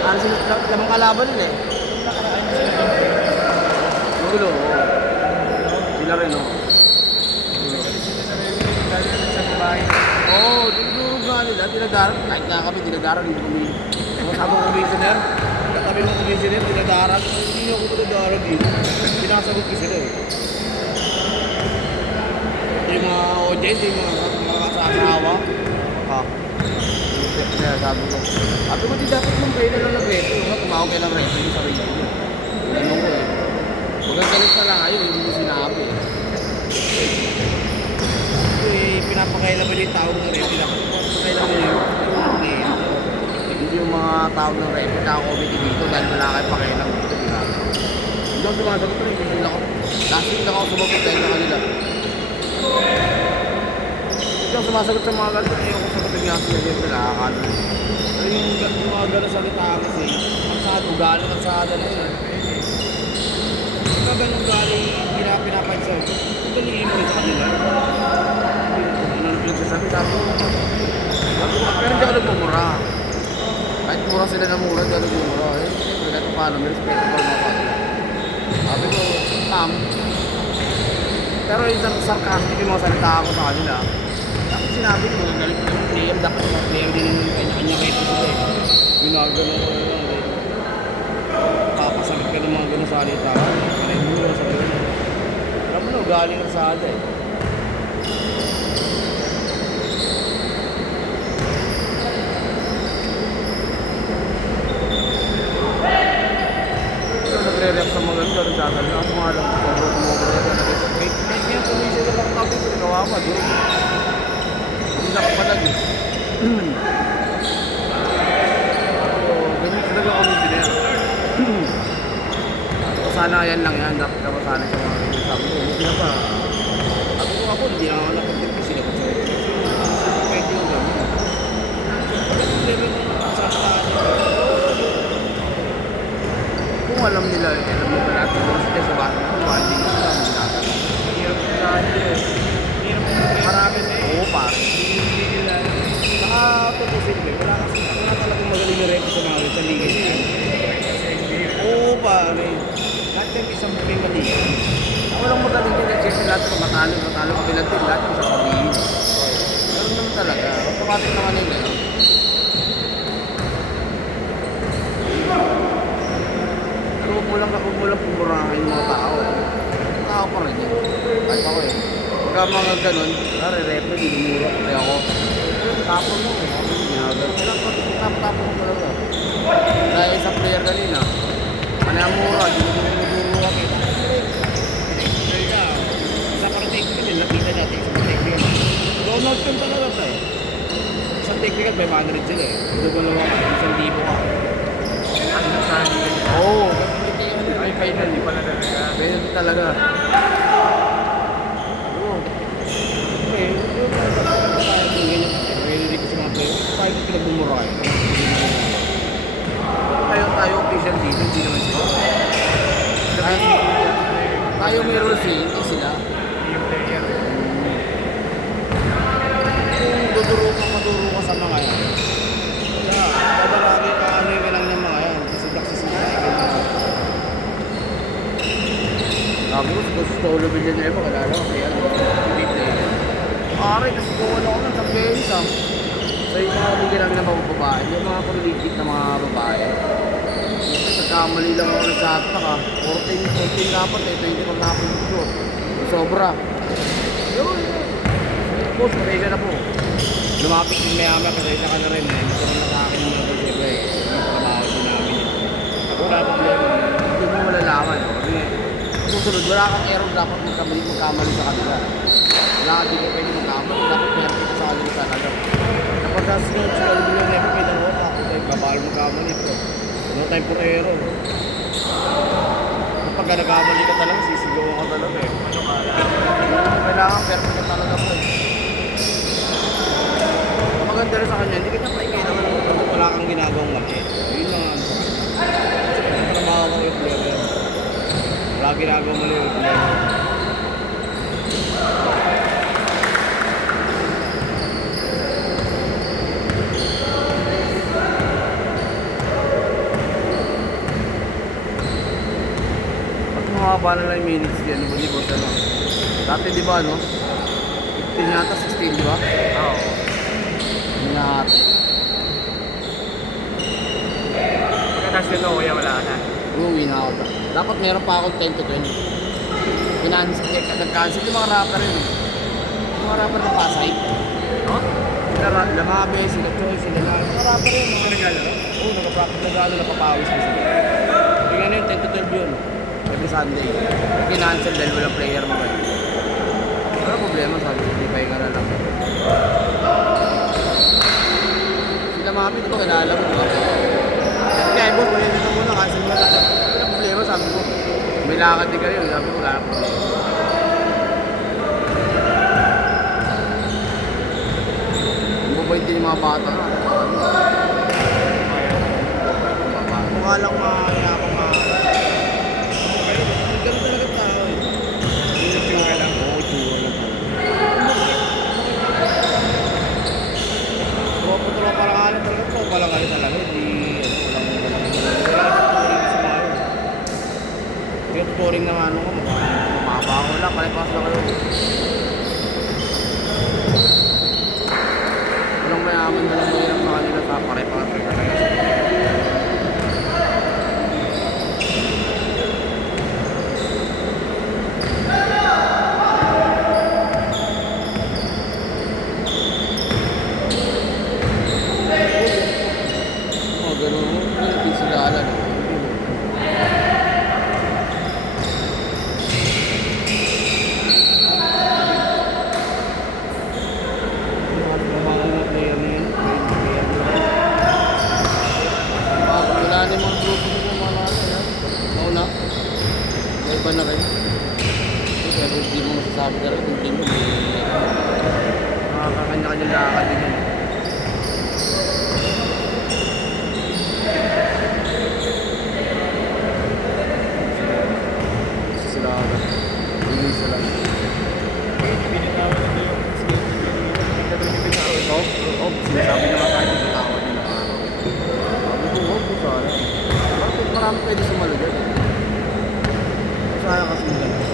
Ano sila, lamang kalaban nila eh. Nakaraan sila. Gulo, oo. Sila rin, oo. Galit sila sa referee. Dahil naman sa babae. Oo, dinudurog nga nila, dinadaran. Kahit nga kami, dinadaran, hindi kami. Ang sabi ko commissioner, katabi ng commissioner, dinadaran. Hindi ako dinadaran dito. Sinasagot ko sila eh. Yung mga audience, yung mga kasasawa. Ha? Kaya sabi ko, di dapat mong kayo na lang nag-reto. Tumawag kayo ng reto yung sarili niya. Ganun ko eh. Huwag ang galit na lang kayo, hindi ko sinabi eh. Pinapakailaman yung tao ng reto. Pinapakailaman yung hindi yung mga tao ng reto na comedy dito dahil wala kayo pakailam dito. Hindi ako sumasagot rin, hindi ako. Last week lang ako sumagot dahil na kanila. Hindi ako sumasagot sa mga ganito. Ayoko sagutin nga sila dito. Nakakano. Pero yung mga gano'n salita kasi, magsado, galing at sada na yun. Ikaw ganun galing, pinapansin ko. Kung galing mo rin sa kanila. Ano na pinagsasabi, sabi ko. Pero hindi ako nagmumura. Kahit mura sila na mura, hindi ako nagmumura. Eh, siyempre, kahit paano, may respeto pa mga kanila. Sabi ko, pero yung sarcastic yung mga salita ko sa kanila. Tapos sinabi ko, galit ko yung player, dapat yung player din yung kanya-kanya reto sila eh. Ginagano ko lang eh. Papasalit ka ng mga ganun salita. Kanay mura sa ganun. Alam mo na, galing na sa ada eh. Pero nagre-react sa mga ganun, sasabi ako mga alam ko, kahit nga kumisyon na lang tabi ko, kawawa doon. Hindi nakapalag eh. So, ganyan talaga komisyoner. Kasanayan lang yan, dapat kapasanay sa mga ganyan. Sabi ko, hindi na ba? Sabi ko ako, hindi na ako napagtip kasi na kasi. Pwede yung gano'n. Problema ng kasanayan. Kung alam nila lahat siguro sila sa bata ko, hindi nila alam nila. Marami na eh. Oo, pare. Saka, tutusin ko eh. Wala talagang magaling na repo sa mga sa liga niya. Oo, pare. Lahat yung isang may mali. Walang magaling din. Siyempre lahat ng matalo kabilang din. Lahat yung sasabihin. Ganun naman talaga. Automatic naman yung gano'n. Pero huwag mo lang pumurahan yung mga tao. Tao pa rin yun. Kahit ako eh. Pagka mga ganun, nare-repo, dinumura ko kaya ako. Tapon mo eh. Tapon mo talaga. Dahil isang player kanina, manamura, dinumura ka. Sa para-technical din, nakita natin sa para-technical. Donald Trump talaga ito eh. Sa technical, 500 sila eh. Dugulawa ka, 1,000 ka. Oo. Ay, final, di pala talaga. Ganyan talaga. Oo. Eh, yung ganyan ko sa mga player. Tayo ko pinagbumura eh. Tayo official dito, hindi naman sila. Tayo may rules eh, hindi sila. Kung maduro ka sa mga yan. Kaya, babalagi ka ano yung lang ng mga yan. Kasi daksis na tayo. Sabi ko, gusto ulo bilyan na iba, kalala ko, kaya hindi player. Aray, kasi kuwan ako ng tagbelis ah. So yung mga bigyan namin ng mga babae, yung mga prolific na mga babae. Nagkamali lang ako sa atak ah. 14 dapat eh, 20 na po. Sobra. Yun. Boss, matay na po. Lumapit yung mayama kasi isa ka na rin eh. Gusto na sa akin yung mga siyempre eh. Yung trabaho din namin eh. Wala problema. Hindi mo malalaman. Kasi susunod, wala kang error dapat magkamali sa kanila. Wala ka din pwede magkamali. Dapat perfect ka sa kanila talaga. Kapag sa sunod sa kalibin yung may dalawa ka. Babawal magkamali ito. No time for error. Kapag nagkamali ka talaga, sisigawan ka talaga eh. Kailangan perfect ka talaga po eh. Maganda rin sa kanya, hindi ka paingay naman wala kang ginagawang laki. Yun lang ang trabaho ko yung player. Wala ginagawang mali yung player. Mahaba na lang yung minutes yan, di ba ano? Dati di ba ano? 15 yata, 16 di ba? Oo. Minahati. Pagkatapos nito, kuya, wala na. Uuwi na ako. Dapat meron pa akong 10 to 20. Nag-cancel yung mga rapper yun. Yung mga rapper na Pasay. No? Sila Lamabe, sila Choy, sila na. Mga rapper yun. Mga naglalaro? Oo, nag-practice nag-ano, napapawis na sila. Tingnan yun, 10 to 12 yun. Every Sunday. Kinancel dahil walang player mo kayo. Wala problema, sabi ko, di pahinga na lang. Sila Mapi, di ba kilala mo, di ba? Kaya boss, wala nito muna, cancel mo na. Wala problema, sabi ko. May lakad din kayo, sabi ko, wala problema. Ang babait din yung mga bata na. Mukha lang mayabang ganun talaga tao eh. Itsura lang. Oo, itsura lang tao. Tropa parang alam talaga. Tropa lang alam talaga. Hindi, walang tuturing ng ano ko. Mababa ko lang. Palipas lang kayo. Walang mayaman na lang mahirap sa kanila sa pare-pas. Ganun mo, hindi sila alam. Wala na yung mga grupo nyo mga nalala. Mauna, may iba na kayo. Pero hindi mo masasabi ka rin, hindi mo makakanya-kanya lakad din yan. Sinasabi na nga tayo, bitawan niya na araw. Sabi ko, huwag po sana. Bakit marami pwede sumalo dyan? Sayang kasi yung gano'n.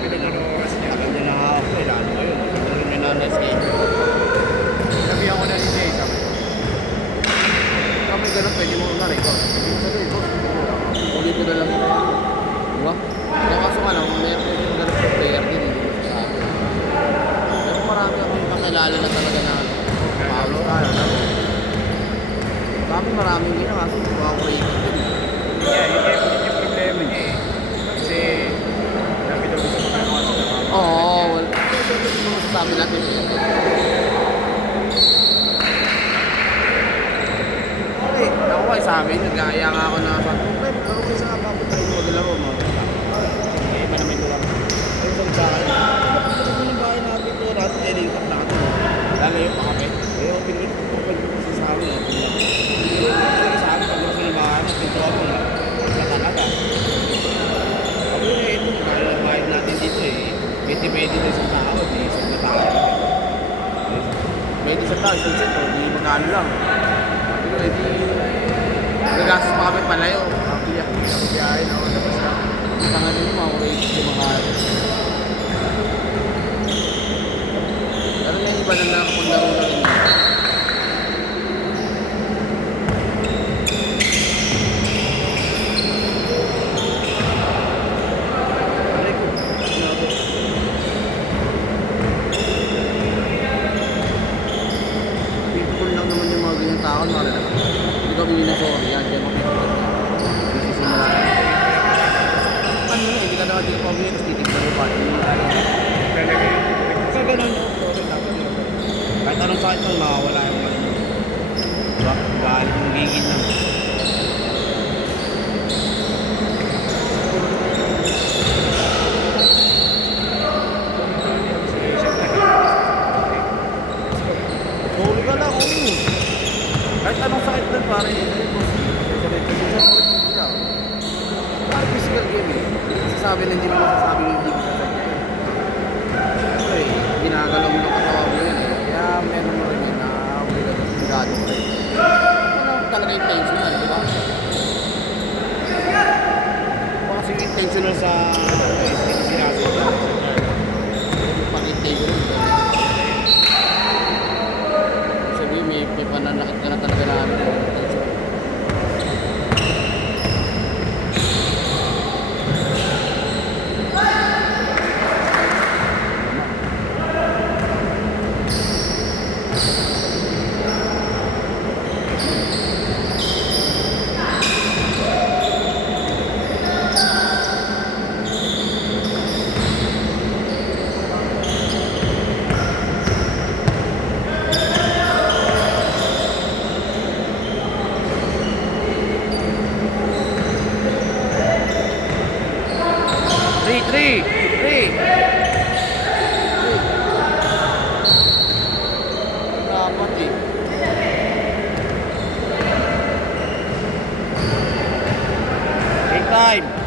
Pinagano kasi niya. Tagal din na ako eh, lalo ngayon. Tagal din na na-schedule. Sinabihan ko na rin siya, sabi ko. Kami gano'n, pwede mo na rin ko. Sabi ko, ulit ko na lang ito. Diba? Kaya kaso nga lang, meron pwede mo gano'n sa player din, hindi mo sasabi. Pero marami akong kakilala na talaga na Paulo tayo. Sabi maraming gina kaso mga creative din. Yeah, yun yung problema niya eh. Kasi, dami daw gusto magawa sa trabaho. Oo, well, hindi mo masasabi natin. Okay, ako kayo sa amin, nag-aaya nga ako na sabi ko, pre, laro kayo sa kapapit tayo mo, maglaro mo. Eh, iba naman yung laro. Ay, sabi sa akin, kapag mo yung bahay natin ito, natin, nilingkap natin. Lalayo pa kami. Eh, open ko sa amin, open lang. Kasi sa amin, pag gusto yung bahay natin, control mo na. Wala talaga. Sabi ko, ito, bayad natin dito eh. Pwede na isang tao, di isang na tao. Pwede isang tao, isang set, di magkano lang. Sabi ko, di nagagastos pa kami palayo. Biyahin ako, tapos na. Tangan nyo mga kurejit yung mga kaya. Pero may iba na nakapaglaro na rin. People lang naman yung mga ganyan tao, mga lalaki. Hindi kami yun na sorry, yan dyan makikita. Hindi sisimula. Ano yun, hindi ka naman din kami, tapos titignan mo pa. Talaga yun. Kasi ganun yun, sorry dapat yun. Kahit anong sakit nun, makawala yung ano. Diba? Galing yung gigil lang. Sorry ka lang, oo. Kahit anong sakit nun, pare, hindi mo. Parang physical game eh. Sasabi na hindi mo masasabi yung hindi mo sasabi eh. Siyempre, ginagalaw mo ng katawan mo yun eh. Kaya meron mo rin yun na obligado mo rin. Ano talaga yung tension na, di ba? intentional sa Sinasadya. pakitay ko rin. Sabihin, may pananakit ka na talaga namin. Three. Dapat eh. Take time.